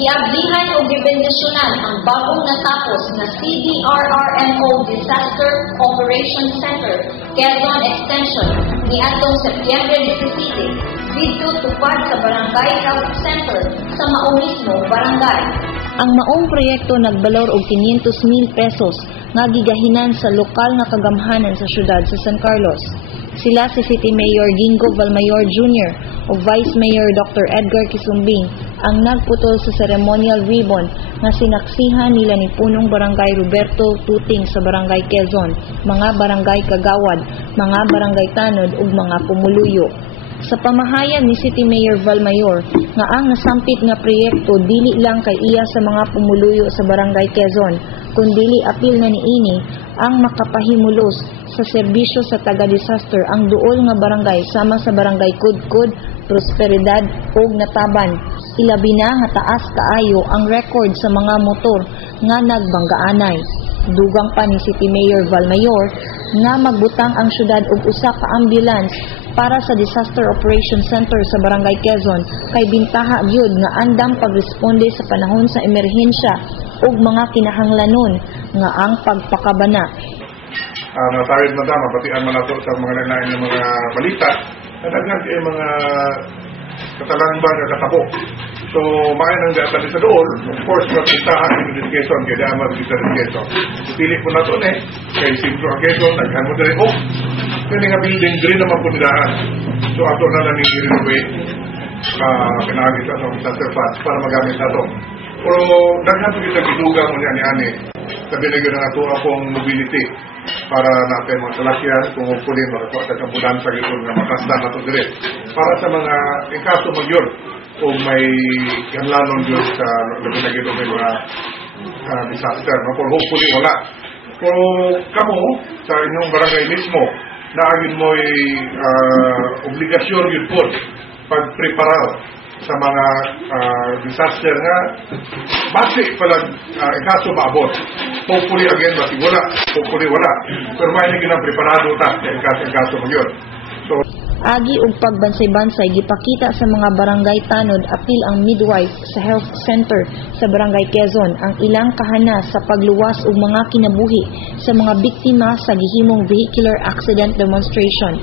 Giablihan o gibendisyonan ang bagong natapos na CDRRMO Disaster Operation Center, Quezon Extension, niadtong Setyembre 17, dito tupad sa Barangay Health Center sa maong mismo barangay. Ang maong proyekto nagbalor og 500,000 pesos nga gigahinan sa lokal nga kagamhanan sa syudad sa San Carlos. Sila si City Mayor Gingo Valmayor Jr. o Vice Mayor Dr. Edgar Quisumbing ang nagputol sa ceremonial ribbon nga sinaksihan nila ni punong Barangay Roberto Tuting sa Barangay Quezon, mga barangay kagawad, mga barangay tanod ug mga pumuluyo. Sa pamahayag ni City Mayor Valmayor nga ang nasampit nga proyekto dili lang kay iya sa mga pumuluyo sa Barangay Quezon, kundili apil na niini ang makapahimulos sa serbisyo sa taga-disaster ang duol nga barangay sama sa Barangay Kudkud, Prosperidad ug Nataban. Ilabi na nga taas kaayo ang record sa mga motor nga nagbanggaanay. Dugang pa ni City Mayor Valmayor nga magbutang ang syudad og usa ka ambulance para sa Disaster Operation Center sa Barangay Quezon kay bintaha gyud nga andam pagresponde sa panahon sa emerhensya ug mga kinahanglanon nga ang pagpakabana. Natawid na dama, batian man nato sa mga nanain ng mga balita na daghan kay mga katalangban nga katabo. So, maayon ang gatan sa dool, of course, magpintahan ng education, kaya dama ng education. Pili po na ito kay Sintro Quezon, naghan mo na rin, kaya nga building green naman po nilahan. So, ato na lang yung renovate, pinahagit sa disaster funds para magamit na ito. Pero, daghan po kita gidugang mo niya ni-ani, sabi na yun ang ato akong mobility para natin mga salakyan, kung upuli, makakuha sa kambulan sa gitong na makasdan na ito direct. Para sa mga, in kaso mag-yun, kung may kanlanon yun sa labi na gitong may mga disaster. Pero hopefully wala. Pero kamo, sa inyong barangay mismo, naagin mo'y obligasyon yun po pag-preparar sa mga disaster nga base pala kaso maabot. Hopefully again, basi wala. Hopefully wala. Pero may naging ang preparado ta yung kaso mo yun. So, agi ug pagbansay-bansay gipakita sa mga barangay tanod apil ang midwife sa health center sa Barangay Quezon ang ilang kahana sa pagluwas ug mga kinabuhi sa mga biktima sa gihimong vehicular accident demonstration.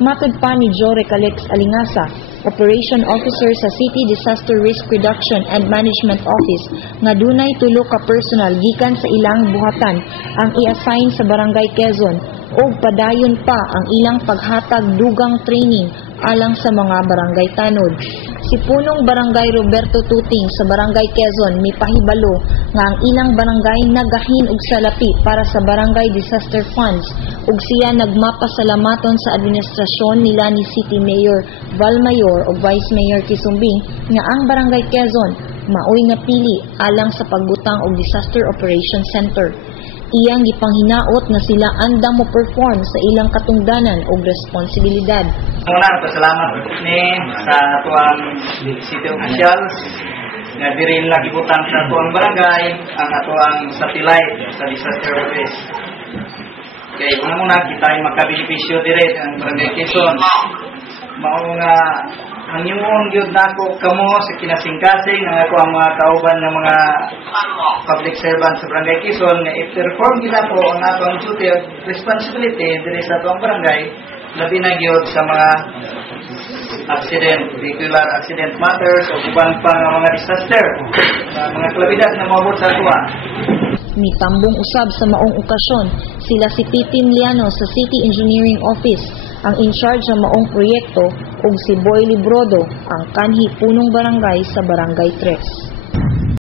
Matod pa ni Jore Calex Alingasa, Operation Officer sa City Disaster Risk Reduction and Management Office, nga dunay tulo ka personal gikan sa ilang buhatan ang i-assign sa Barangay Quezon o padayon pa ang ilang paghatag dugang training alang sa mga barangay tanod. Si punong Barangay Roberto Tuting sa Barangay Quezon mipahibalo nga ang ilang barangay nagahin og salapi para sa Barangay Disaster Funds ug siya nagmapasalamaton sa administrasyon nila ni City Mayor Valmayor ug Vice Mayor Quisumbing nga ang Barangay Quezon maoy napili alang sa pagbutang og Disaster Operation Center. Iyang gipanghinaot na sila andam mo perform sa ilang katungdanan o responsibilidad. Muna, pasalamat ni sa tuwang city officials na dirin lagi butang sa tuwang barangay ang atuang satellite sa disaster risk. Kaya muna kita ay makabenepisyo direct ang Barangay Quezon. Mao nga ang inyong yun nako kamo sa kinasingkasing ng ako ang mga kauban ng mga public servant sa Barangay Quezon na i-perform nila po ang atong duty of responsibility diri sa atong barangay labi na gyud sa mga accident, vehicular accident matters o uban pa nga mga disaster mga kalabidad na maabot sa atua. Mitambong usab sa maong okasyon sila si Titim Liano sa City Engineering Office ang in-charge sa maong proyekto ug si Boy Librodo ang kanhi punong barangay sa Barangay 3.